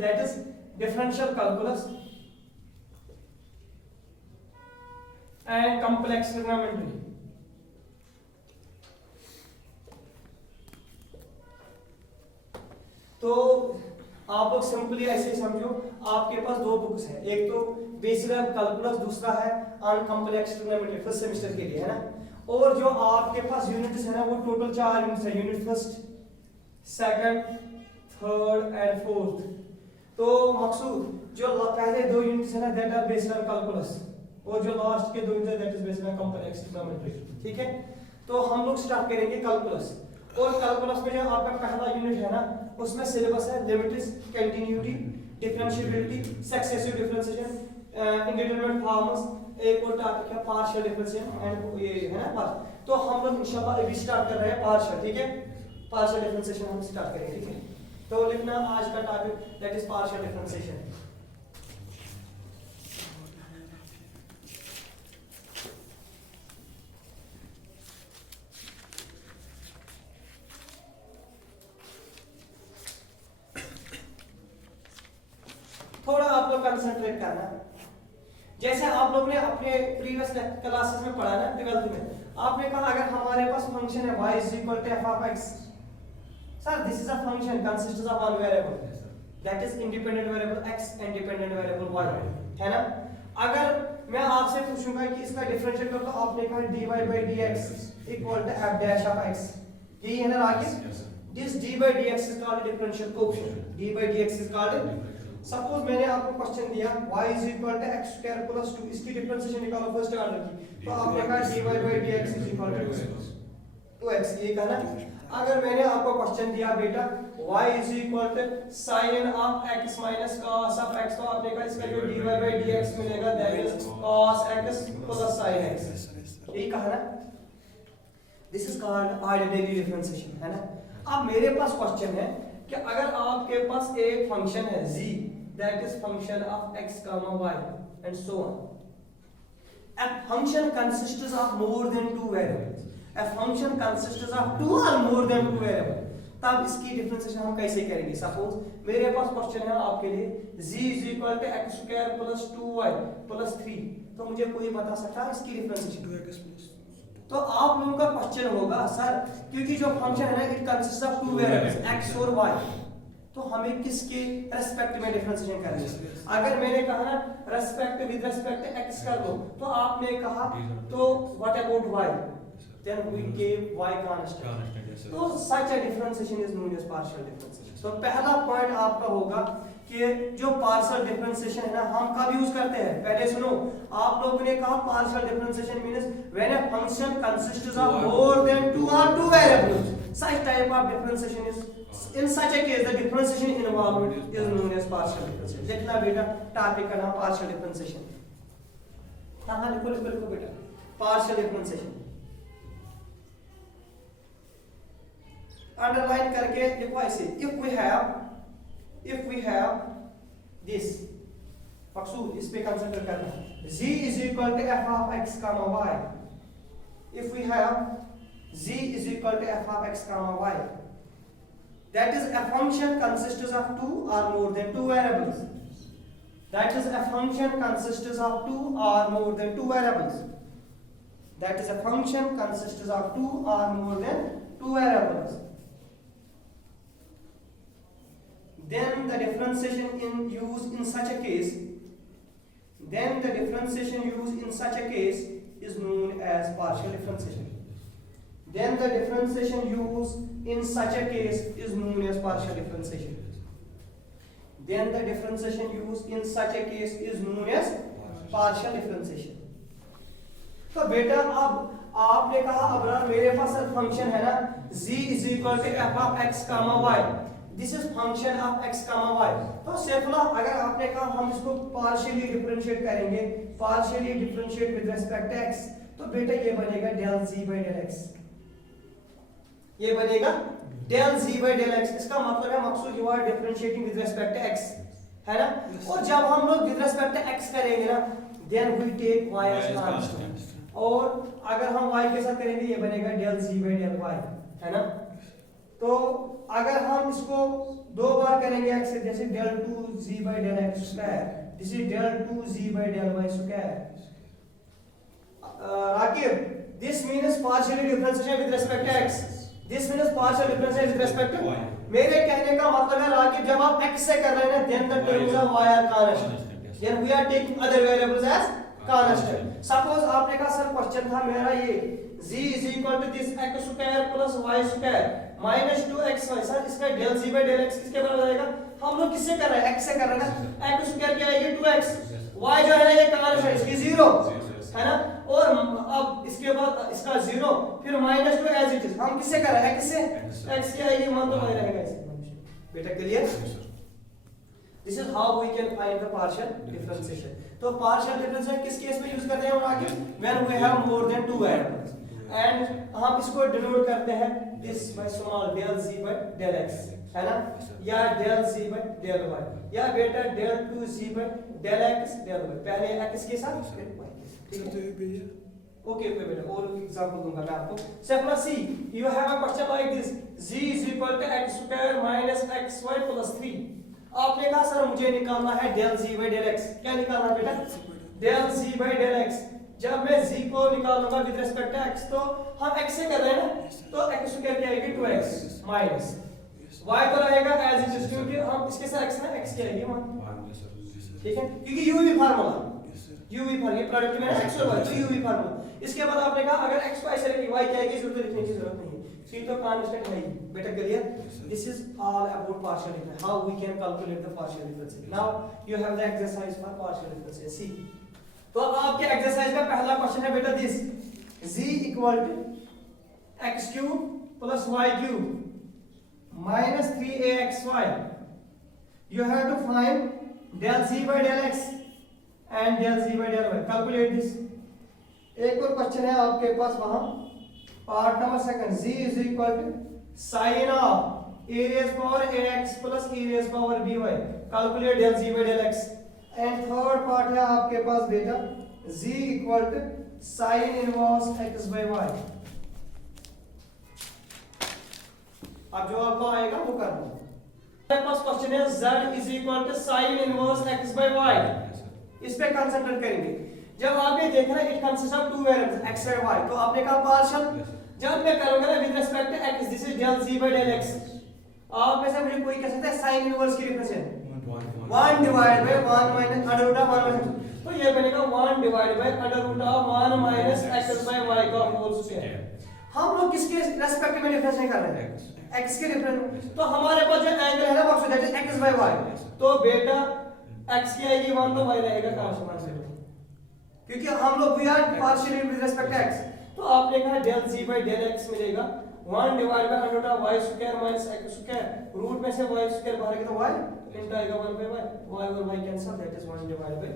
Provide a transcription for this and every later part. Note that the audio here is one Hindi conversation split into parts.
that is differential calculus and complex trigonometry. तो आप लोग सिंपली ऐसे ही समझो, आपके पास दो बुक्स हैं, एक तो बेसिक कैलकुलस, दूसरा है on complex trigonometry first semester के लिए, है ना। और जो आपके पास यूनिट्स है ना वो टोटल 4 यूनिट्स है, unit first, second, third and fourth. तो मकसूद जो पहले 2 यूनिट्स है ना that are based on calculus, और जो लास्ट के 2 यूनिट्स है that is based on complex trigonometry, ठीक है। तो हम लोग स्टार्ट करेंगे कैलकुलस, और कैलकुलस में जो आपका पहला यूनिट है ना उसमें सिलेबस है limits, continuity, differentiability, successive differentiation, indeterminate forms, एक और टॉपिक है पार्शियल डिफरेंशिएशन एंड ये है ना पार्ट। तो हम लोग इंशाल्लाह अभी स्टार्ट कर रहे हैं पार्शियल, ठीक है। पार्शियल डिफरेंशिएशन हम स्टार्ट करेंगे, ठीक है। तो लिखना आज का topic that is partial differentiation. थोड़ा आप लोग कंसंट्रेट करना, जैसे आप लोग ने अपने प्रीवियस क्लासेस में पढ़ा ना 12th में, आपने कहा अगर हमारे पास फंक्शन है y is equal to f of x, sir this is a function consists of one variable that is independent variable x and dependent variable y, है ना। अगर मैं आपसे पूछूंगा कि इसका डिफरेंशिएट कर, तो आपने कहा dy by dx equal to f dash of x, यही है ना Rakesh. this dy by dx is called differential coefficient, dy by dx is called। Suppose मैंने आपको क्वेश्चन दिया y is equal to x square plus 2, इसकी डिफरेंशिएशन निकालो फर्स्ट ऑर्डर की, तो आपने कहा dy by dx is equal to 2x, ये कहा ना। अगर मैंने आपको क्वेश्चन दिया बेटा y is equal to sin of x minus cos of x, तो आपने कहा इसका जो dy by dx मिलेगा that is cos x plus sin x, यही कहा ना। This is called ordinary differentiation, है ना। अब मेरे पास क्वेश्चन है कि अगर आपके पास एक फंक्शन है g that is function of x comma y and so on, a function consists of more than 2 variables, a function consists of 2 or more than 2 variables, तब इसकी डिफरेंशिएशन हम कैसे करेंगे। सपोज मेरे पास क्वेश्चन है आपके लिए g is equal to x square plus 2y plus 3, तो मुझे कोई बता सकता है इसकी डिफरेंशिएशन 2x plus, तो आप लोगों का क्वेश्चन होगा सर क्योंकि जो फंक्शन है ना it consist of 2 variables x और y, तो हमें किसके रेस्पेक्ट में डिफरेंशिएशन करना है। अगर मैंने कहा ना रेस्पेक्ट विद रेस्पेक्ट x कर लो, तो आपने कहा तो what about y, then we give y constant, तो such a differentiation is known as partial differentiation. तो पहला पॉइंट आपका होगा कि जो पार्शियल डिफरेंशिएशन है ना हम कब यूज करते हैं, पहले सुनो। आप लोगों ने कहा partial differentiation means when a function consists of more than 2 or 2 variables, such type of differentiation is, in such a case the differentiation involved is known as partial differentiation। लिखना बेटा टॉपिक का नाम पार्शियल डिफरेंशिएशन, हां लिखो लिखो लिखो बेटा पार्शियल डिफरेंशिएशन, अंडरलाइन करके लिखो ऐसे। if we have this, मकसूद इस पे कंसीडर करना, g is equal to f of x comma y, if we have g is equal to f of x comma y, that is a function consists of 2 or more than 2 variables, that is a function consists of 2 or more than 2 variables, that is a function consists of 2 or more than 2 variables, then the differentiation used in such a case, then the differentiation used in such a case is known as partial differentiation, then the differentiation used in such a case is known as partial differentiation, then the differentiation used in such a case is known as partial differentiation। तो बेटा अब आपने कहा अबरार मेरे पास फंक्शन है ना g is equal to f of x comma y, this is function of x comma y, तो सेफला अगर आपने कहा हम इसको पार्शियली डिफरेंशिएट करेंगे, partially differentiate with respect to x, तो बेटा ये बनेगा del z by del x, ये बनेगा del z by del x, इसका मतलब है Maqsood you are differentiating with respect to x, है ना। और जब हम लोग विद रिस्पेक्ट टू x करेंगे ना then we take y as constant, और अगर हम y के साथ करेंगे ये बनेगा del z by del y, है ना। तो अगर हम इसको दो बार करेंगे x से, जैसे del 2z by del x square, this is del 2z by del y square. Raqib, this means partially differentiation with respect to x, this means partial differentiation with respect to y। मेरे कहने का मतलब है राकिब, जब आप x से कर रहे हैं ना, then the terms of y are constant, then we are taking other variables as constant। Suppose आपने कहा सर क्वेश्चन था मेरा ये z is equal to this x square plus y square minus 2xy, sir इसका del z by del x किसके बराबर आएगा? हम लोग किससे कर रहे हैं? x से कर रहे हैं ना, x स्क्वायर क्या आएगी 2x, y जो है ना ये कांस्टेंट, इसकी 0 है ना, और अब इसके बाद इसका 0 फिर माइनस 2 एज इट इज, हम किससे कर रहे हैं? x से, x क्या आएगी मान तो y रहेगा इससे। बेटा clear? This is how we can find the partial differentiation. तो पार्शियल डिफरेंशिएशन किस केस में यूज करते हैं हम आगे? When we have more than 2 variables, and हम इसको डिनोट करते हैं this by small del z by del x, है ना, या del z by del y, या बेटा del 2z by del x del y, पहले x के साथ फिर y के साथ, ठीक है? ओके ओके बेटा, और एग्जांपल दूंगा मैं आपको। सेपला see, you have a question like this, z is equal to x square minus xy plus 3। आपने कहा सर मुझे निकालना है del z by del x, क्या निकालना है बेटा? del z by del x। जब मैं z को निकालूंगा विद रिस्पेक्ट टू x, तो हम x से कर रहे हैं ना, तो x स्क्वायर क्या आएगी 2x माइनस y तो रहेगा एज इट इज, क्योंकि हम इसके साथ x ना, x क्या आएगी 1, ठीक है, क्योंकि uv फार्मूला, uv फार्मूला, ये प्रोडक्ट में x और y तो uv फार्मूला। इसके बाद आपने कहा अगर x को ऐसे रखें y क्या आएगी, जरूरत लिखने की जरूरत नहीं है, सी तो कांस्टेंट है ही। बेटा clear? This is all about partial difference, how we can calculate the partial difference. Now you have the exercise for partial difference. See, तो आपके एक्सरसाइज का पहला क्वेश्चन है बेटा this, z equal to x cube plus y cube minus 3axy, you have to find del z by del x and del z by del y, calculate this. एक और क्वेश्चन है आपके पास वहां, part number second, z is equal to sin of e raised power ax plus e raised power by, calculate del z by del x। And third part है आपके पास बेटा, z equal to sin inverse x by y। अब जो आपको आएगा वो करना। मेरे पास क्वेश्चन है z is equal to sin inverse x by y, इस पे कंसंट्रेट करेंगे। जब आप ये देखना it consist of two variables x और y, तो आपने कहा पार्शियल, जब मैं करूंगा ना with respect to x, this is del z by del x। आप में से मुझे कोई कह सकता है sin इनवर्स की represent 1 divide by 1 minus under root of 1 minus, तो ये बनेगा 1 divide by under root of 1 minus x by y का होल स्क्वायर। हम लोग किसके रेस्पेक्ट में डिफरेंस नहीं कर रहे हैं? x के डिफरेंस। तो हमारे पास जो एंगल है ना वो that is x by y, तो बेटा x की आएगी 1 तो y रहेगा कांस्टेंट, क्योंकि हम लोग we are partially with respect to x। तो आपने कहा del z by del x मिलेगा 1 divide by under root of y square minus x square, root में से y स्क्वायर बाहर गया तो y इंटू आएगा 1 बाय y, y और y cancel, that is 1 divide by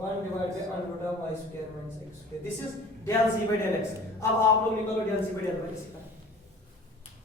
under root of y square minus x square. This is del z by del x। अब आप लोग निकालो del z by del y।